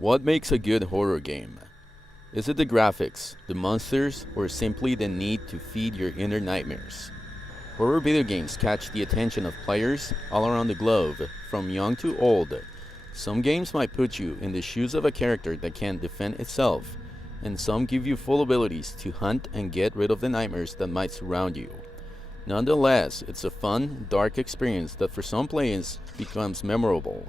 What makes a good horror game? Is it the graphics, the monsters, or simply the need to feed your inner nightmares? Horror video games catch the attention of players all around the globe, from young to old. Some games might put you in the shoes of a character that can't defend itself, and some give you full abilities to hunt and get rid of the nightmares that might surround you. Nonetheless, it's a fun, dark experience that for some players becomes memorable.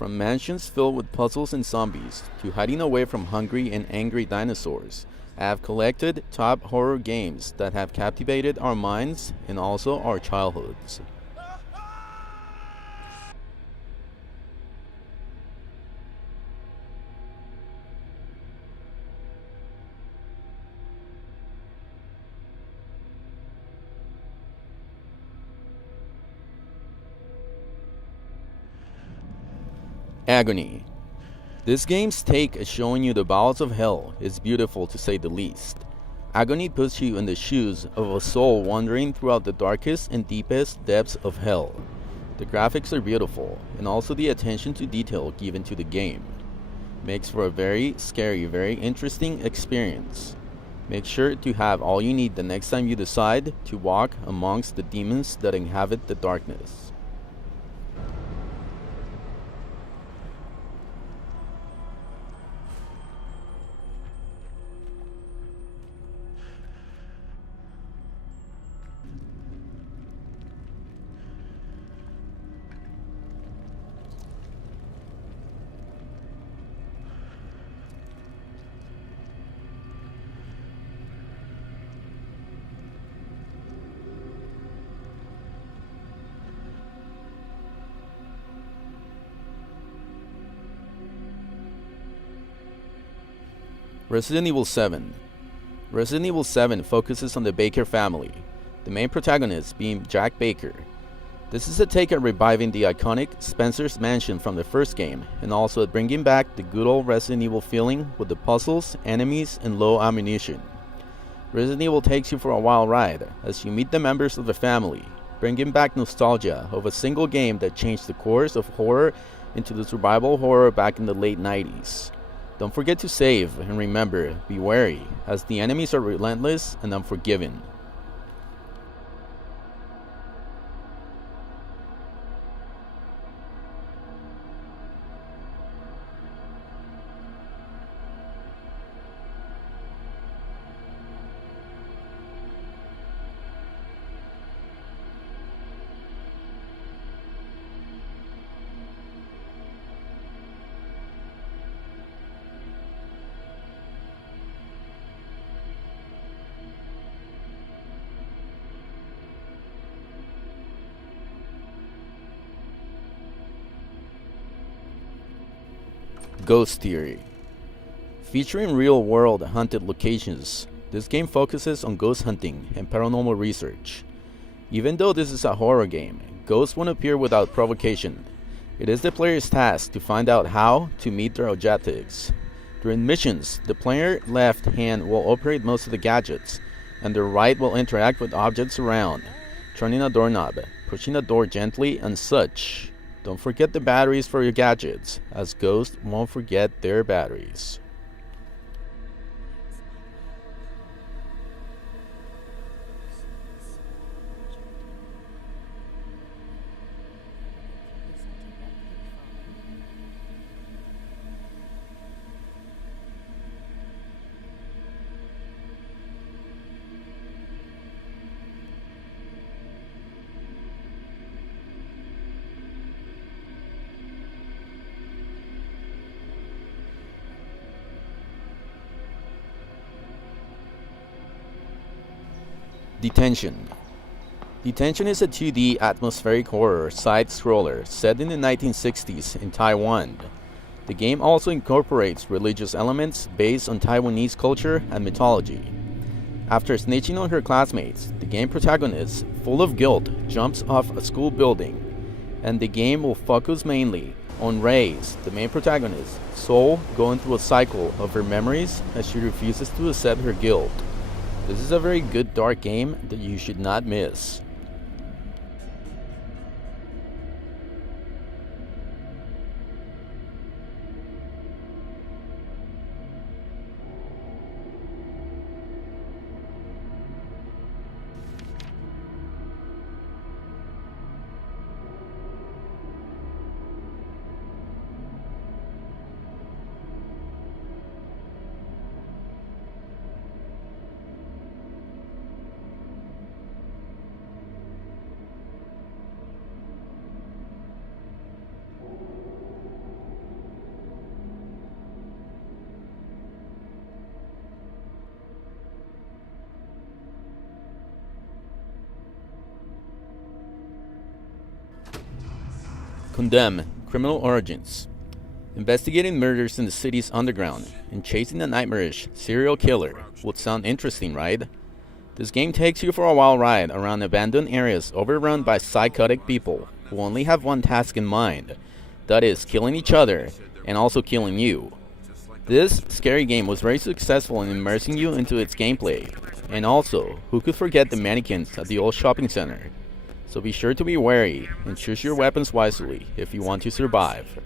From mansions filled with puzzles and zombies, to hiding away from hungry and angry dinosaurs, I have collected top horror games that have captivated our minds and also our childhoods. Agony. This game's take at showing you the bowels of hell is beautiful to say the least. Agony puts you in the shoes of a soul wandering throughout the darkest and deepest depths of hell. The graphics are beautiful, and also the attention to detail given to the game makes for a very scary, very interesting experience. Make sure to have all you need the next time you decide to walk amongst the demons that inhabit the darkness. Resident Evil 7. Resident Evil 7 focuses on the Baker family, the main protagonist being Jack Baker. This is a take at reviving the iconic Spencer's Mansion from the first game, and also at bringing back the good old Resident Evil feeling with the puzzles, enemies, and low ammunition. Resident Evil takes you for a wild ride as you meet the members of the family, bringing back nostalgia of a single game that changed the course of horror into the survival horror back in the late 90s. Don't forget to save, and remember, be wary, as the enemies are relentless and unforgiving. Ghost Theory. Featuring real-world haunted locations, this game focuses on ghost hunting and paranormal research. Even though this is a horror game, ghosts won't appear without provocation. It is the player's task to find out how to meet their objectives. During missions, the player left hand will operate most of the gadgets, and the right will interact with objects around, turning a doorknob, pushing a door gently, and such. Don't forget the batteries for your gadgets, as ghosts won't forget their batteries. Detention. Detention is a 2D atmospheric horror side-scroller set in the 1960s in Taiwan. The game also incorporates religious elements based on Taiwanese culture and mythology. After snitching on her classmates, the game protagonist, full of guilt, jumps off a school building, and the game will focus mainly on Reyes, the main protagonist, soul going through a cycle of her memories as she refuses to accept her guilt. This is a very good dark game that you should not miss. Condemn Criminal Origins. Investigating murders in the city's underground and chasing a nightmarish serial killer would sound interesting, right? This game takes you for a wild ride around abandoned areas overrun by psychotic people who only have one task in mind, that is, killing each other and also killing you. This scary game was very successful in immersing you into its gameplay, and also, who could forget the mannequins at the old shopping center? So be sure to be wary and choose your weapons wisely if you want to survive.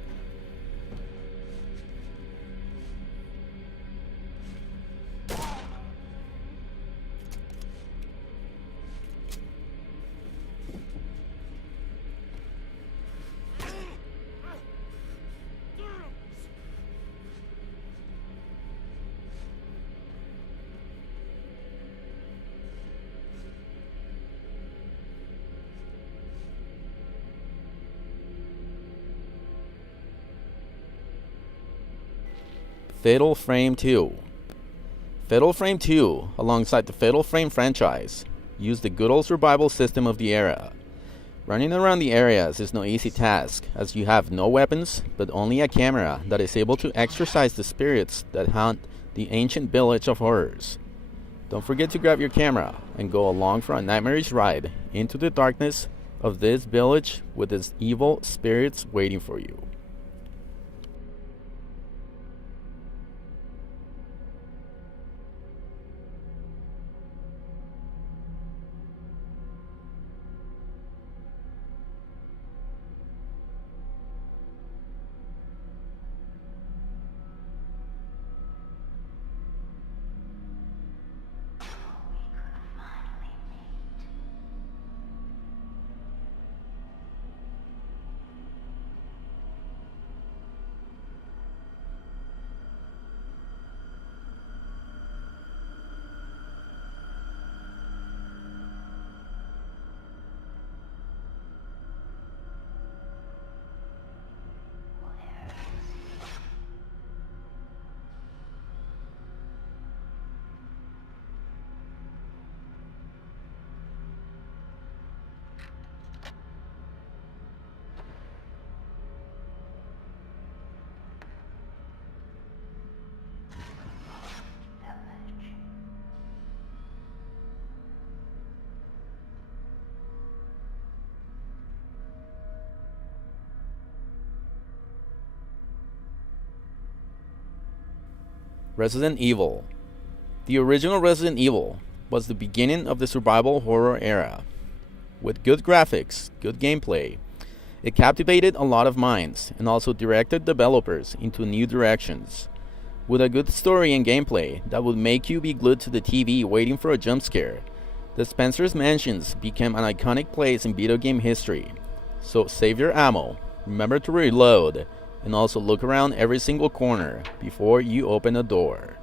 Fatal Frame 2. Fatal Frame 2, alongside the Fatal Frame franchise, used the good old survival system of the era. Running around the areas is no easy task, as you have no weapons, but only a camera that is able to exorcise the spirits that haunt the ancient village of horrors. Don't forget to grab your camera and go along for a nightmarish ride into the darkness of this village with its evil spirits waiting for you. Resident Evil. The original Resident Evil was the beginning of the survival horror era. With good graphics, good gameplay, it captivated a lot of minds and also directed developers into new directions. With a good story and gameplay that would make you be glued to the TV waiting for a jump scare, the Spencer's Mansions became an iconic place in video game history. So save your ammo, remember to reload, and also look around every single corner before you open a door.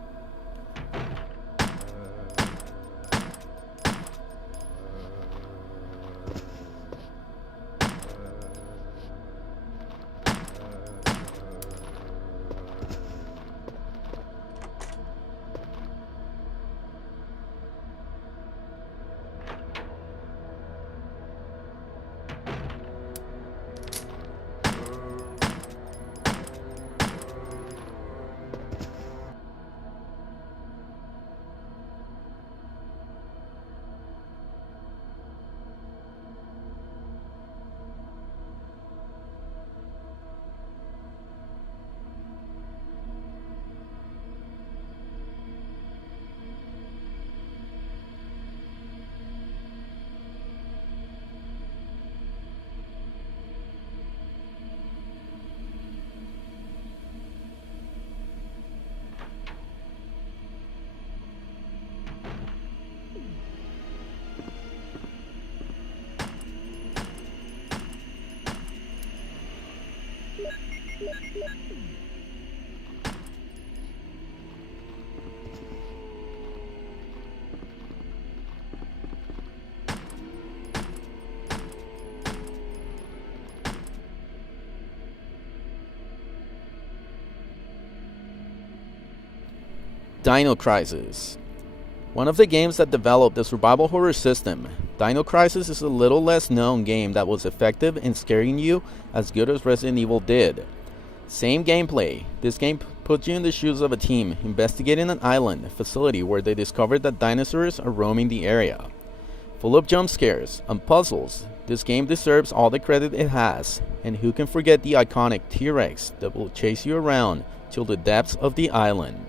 Dino Crisis. One of the games that developed the survival horror system, Dino Crisis is a little less known game that was effective in scaring you as good as Resident Evil did. Same gameplay. This game puts you in the shoes of a team investigating an island facility where they discovered that dinosaurs are roaming the area. Full of jump scares and puzzles, this game deserves all the credit it has, and who can forget the iconic T-Rex that will chase you around till the depths of the island.